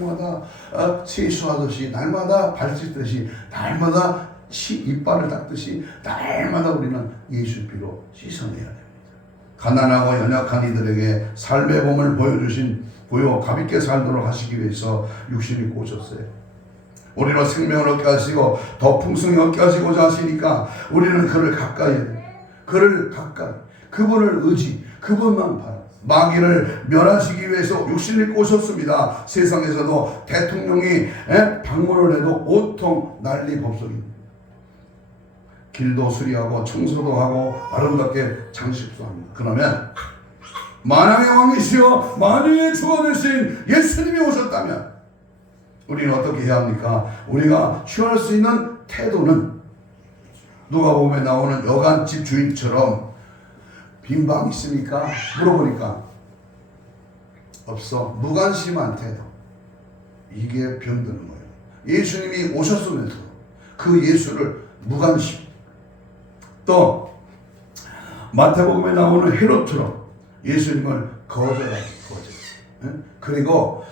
날마다 세수하듯이 날마다 발씻듯이 날마다 이빨을 닦듯이 날마다 우리는 예수 피로 씻어내야 됩니다. 가난하고 연약한 이들에게 삶의 봄을 보여 가볍게 살도록 하시기 위해서 육신이 입고 오셨어요. 우리로 생명을 얻게 하시고 더 풍성히 얻게 하시고자 하시니까 우리는 그를 가까이 그분을 의지, 그분만 바라. 마귀를 멸하시기 위해서 육신을 입고 오셨습니다. 세상에서도 대통령이 방문을 해도 온통 난리 법석입니다. 길도 수리하고 청소도 하고 아름답게 장식도 합니다. 그러면 만왕의 왕이시여 만유의 주가 되신 예수님이 오셨다면 우리는 어떻게 해야 합니까? 우리가 취할 수 있는 태도는 누가복음에 나오는 여간집 주인처럼 빈 방 있습니까? 물어보니까 없어. 무관심한 태도. 이게 병드는 거예요. 예수님이 오셨으면서 그 예수를 무관심. 또 마태복음에 나오는 헤롯처럼 예수님을 거절하고 그리고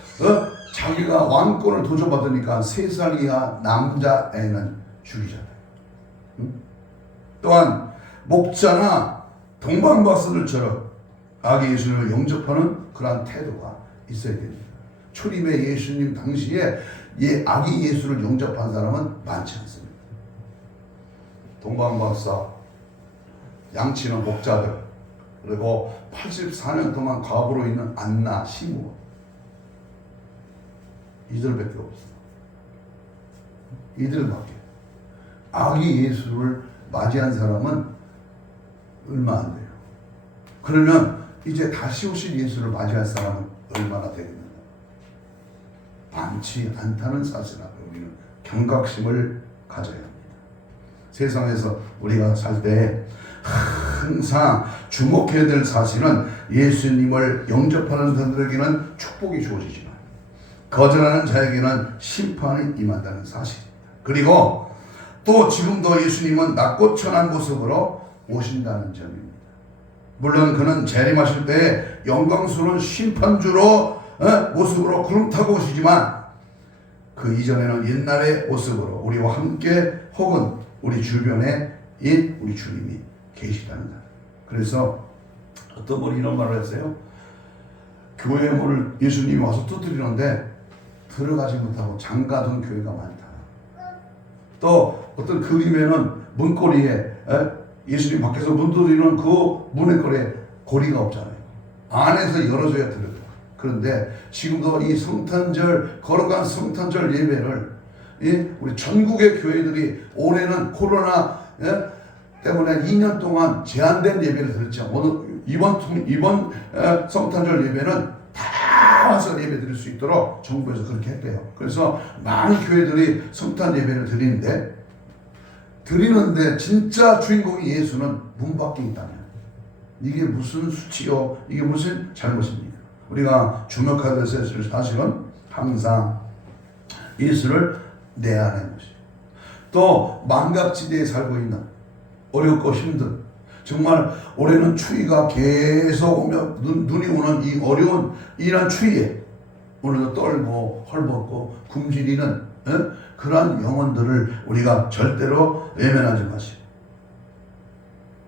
자기가 왕권을 도전받으니까 3살 이하 남자애는 죽이잖아요. 또한 목자나 동방박사들처럼 아기 예수님을 영접하는 그러한 태도가 있어야 됩니다. 초림의 예수님 당시에 아기 예수를 영접한 사람은 많지 않습니다. 동방박사, 양치는 목자들, 그리고 84년 동안 과부로 있는 안나 시모, 이들밖에 없어. 이들밖에. 아기 예수를 맞이한 사람은 얼마 안 돼요. 그러면 이제 다시 오실 예수를 맞이할 사람은 얼마나 되겠는가? 많지 않다는 사실 앞에 우리는 경각심을 가져야 합니다. 세상에서 우리가 살 때 항상 주목해야 될 사실은 예수님을 영접하는 자들에게는 축복이 주어지지만 거절하는 자에게는 심판이 임한다는 사실입니다. 그리고 또 지금도 예수님은 낮고 천한 모습으로 오신다는 점입니다. 물론 그는 재림하실 때 영광스러운 심판주로 모습으로 구름 타고 오시지만 그 이전에는 옛날의 모습으로 우리와 함께 혹은 우리 주변에 우리 주님이 계시다는 것. 그래서 어떤 분이 이런 말을 했어요. 교회 문을 예수님이 와서 두드리는데 들어가지 못하고 잠가둔 교회가 많다. 또 어떤 그림에는 문고리에 예수님 밖에서 문 두드리는 그 문의 거리에 고리가 없잖아요. 안에서 열어줘야 들어가. 그런데 지금도 이 성탄절, 거룩한 성탄절 예배를 우리 전국의 교회들이 올해는 코로나 때문에 2년 동안 제한된 예배를 드렸죠. 오늘 이번 성탄절 예배는 다 와서 예배 드릴 수 있도록 정부에서 그렇게 했대요. 그래서 많은 교회들이 성탄 예배를 드리는데 진짜 주인공이 예수는 문 밖에 있다면 이게 무슨 수치요? 이게 무슨 잘못입니까? 우리가 주목해야 될 사실은 항상 예수를 내 안에 모시고 또 망각지대에 살고 있는 어렵고 힘든 정말 올해는 추위가 계속 오며 눈이 오는 이 어려운 이런 추위에 오늘도 떨고 헐벗고 굶주리는 그러한 영혼들을 우리가 절대로 외면하지 마시고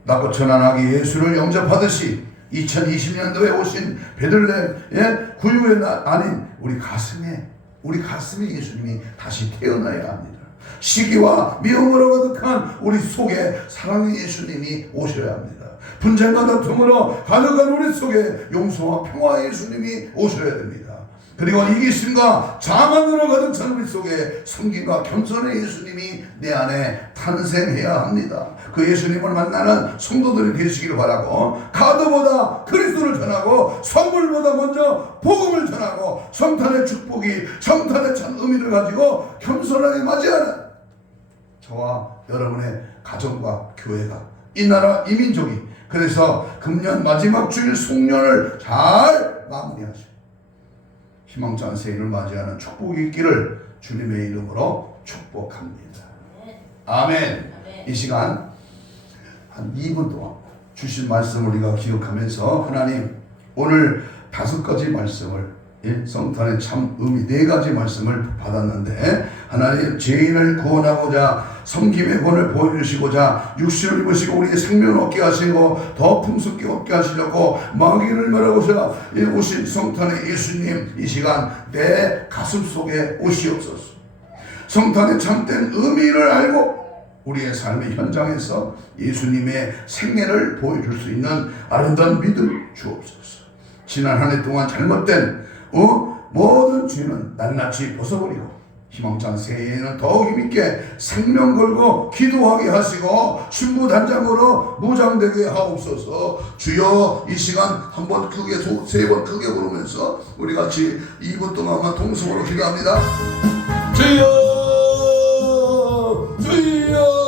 낮고 천한 아기 예수를 영접하듯이 2020년도에 오신 베들레헴의 구유의 아닌 우리 가슴에 예수님이 다시 태어나야 합니다. 시기와 미움으로 가득한 우리 속에 사랑의 예수님이 오셔야 합니다. 분쟁과 다툼으로 가득한 우리 속에 용서와 평화의 예수님이 오셔야 됩니다. 그리고 이기심과 자만으로 가득 찬 우리 속에 섬김과 겸손의 예수님이 내 안에 탄생해야 합니다. 그 예수님을 만나는 성도들이 되시기를 바라고 카드보다 그리스도를 전하고 선물보다 먼저 복음을 전하고 성탄의 축복이 성탄의 참 의미를 가지고 겸손하게 맞이하는 저와 여러분의 가정과 교회가 이 나라 이 민족이 그래서 금년 마지막 주일 송년을 잘 마무리하시고 희망찬 새해를 맞이하는 축복이 있기를 주님의 이름으로 축복합니다. 아멘. 이 시간 한 2분 동안 주신 말씀을 우리가 기억하면서 하나님 오늘 5가지 말씀을 성탄의 참 의미 4가지 말씀을 받았는데 하나님 죄인을 구원하고자 섬김의 권을 보여주시고자 육신을 입으시고 우리의 생명을 얻게 하시고 더 풍성하게 얻게 하시려고 마귀를 멸하고자 오신 성탄의 예수님 이 시간 내 가슴 속에 오시옵소서. 성탄의 참된 의미를 알고 우리의 삶의 현장에서 예수님의 생애를 보여줄 수 있는 아름다운 믿음 주옵소서. 지난 한 해 동안 잘못된 모든 죄는 낱낱이 벗어버리고 희망찬 새해에는 더욱 힘있게 생명 걸고 기도하게 하시고 신부단장으로 무장되게 하옵소서. 주여 이 시간 한번 크게 3번 크게 부르면서 우리 같이 2분 동안만 통성으로 기도합니다. 주여 주여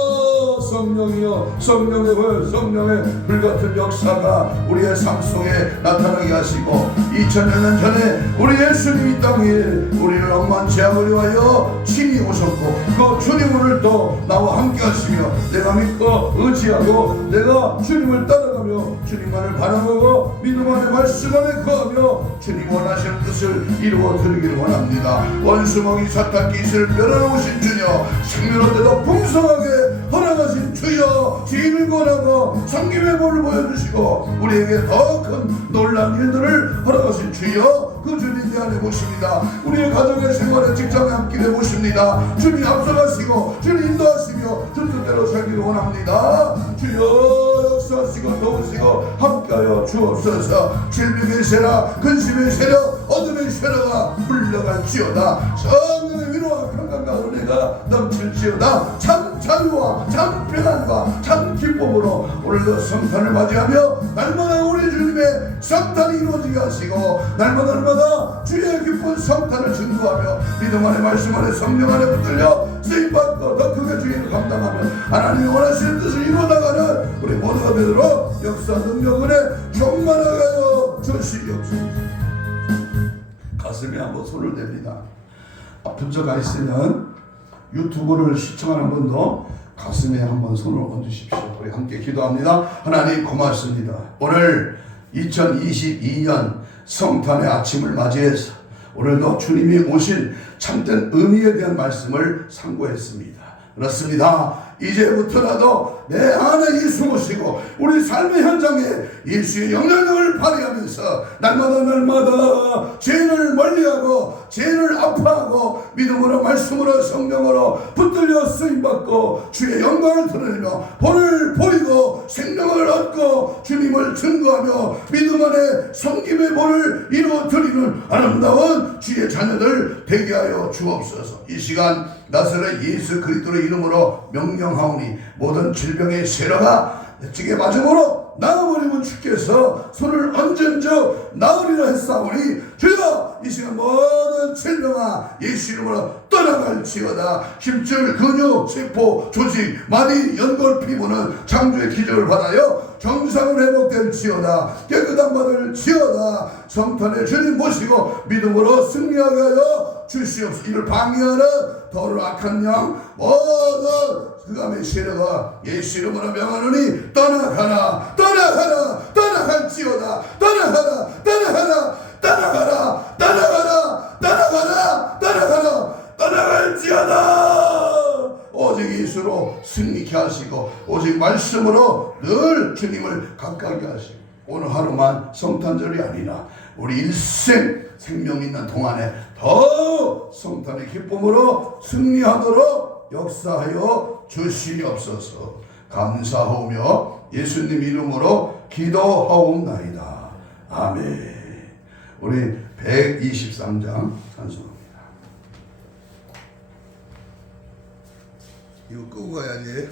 성령이여 성령의 불같은 역사가 우리의 삶 속에 나타나게 하시고 2000년 전에 우리 예수님이 이 땅에 우리를 억만 죄악을 위하여 친히 오셨고 그 주님 오늘도 나와 함께 하시며 내가 믿고 의지하고 내가 주님을 따라가며 주님만을 바라보고 믿음 안에 말씀 안에 거하며 주님 원하시는 뜻을 이루어 드리기를 원합니다. 원수먹이 사탄 기세를 멸하러 오신 주여 생명을 때도 풍성하게 허락하신 주여 주임을 권하고 섬김의 볼을 보여주시고 우리에게 더 큰 놀라운 일들을 허락하신 주여 그 주님 대안해 보십니다. 우리의 가정의 생활에 직장에 함께해 보십니다. 주님 앞서가시고 주님 인도하시며 주 뜻대로 살기를 원합니다. 주여 역사하시고 도우시고 함께하여 주옵소서. 질병의 세라 근심의 세력 어둠의 세력아 물러갈지어다. 성령의 위로와 평강과 은혜가 넘칠지어다. 참 자유와 참 평안과 참 기쁨으로 오늘도 성탄을 맞이하며 날마다 우리 주님의 성탄이 이루어지게 하시고 날마다 주의 기쁜 성탄을 증거하며 믿음 안에 말씀 안에 성령 안에 붙들려 쓰임받고 더 크게 주의를 감당하며 하나님이 원하시는 뜻을 이루어나가는 우리 모두가 되도록 역사 능력 은혜 충만하여 주시옵소서. 가슴에 한번 손을 댑니다. 아픈 자가 있으면 유튜브를 시청하는 분도 가슴에 한번 손을 얹으십시오. 우리 함께 기도합니다. 하나님 고맙습니다. 오늘 2022년 성탄의 아침을 맞이해서 오늘도 주님이 오신 참된 의미에 대한 말씀을 상고했습니다. 그렇습니다. 이제부터라도 내 안에 예수 모시고 우리 삶의 현장에 예수의 영향력을 발휘하면서 날마다 죄를 멀리하고 죄를 아파하고 믿음으로 말씀으로 성령으로 붙들려 쓰임받고 주의 영광을 드러내며 본을 보이고 생명을 얻고 주님을 증거하며 믿음 안에 섬김의 본을 이루어드리는 아름다운 주의 자녀들 되게 하여 주옵소서. 이 시간 나사렛 예수 그리스도의 이름으로 명령하오니 모든 질병의 세력아 내게 맞음으로 나아버리면 주께서 손을 얹은즉 나으리라 했사오니 주여 이 시간 모든 질병아 예수 이름으로 떠나갈지어다. 힘줄 근육 세포 조직 마디 연골 피부는 창조의 기적을 받아요 정상을 회복될지어다. 깨끗한 받을지어다. 성탄의 주님 모시고 믿음으로 승리하게 하여 주시옵소서. 이를 방해하는 더러 악한 영 모든 흑암의 세력아 예수 이름으로 명하노니 떠나가라 떠나갈지어다. 떠나갈지어다. 오직 예수로 승리케 하시고 오직 말씀으로 늘 주님을 가까이 하시고 오늘 하루만 성탄절이 아니라 우리 일생 생명 있는 동안에 더 성탄의 기쁨으로 승리하도록 역사하여 주시옵소서. 감사하오며 예수님 이름으로 기도하옵나이다. 아멘. 우리 123장 찬송합니다. 이거 끄고 가야지.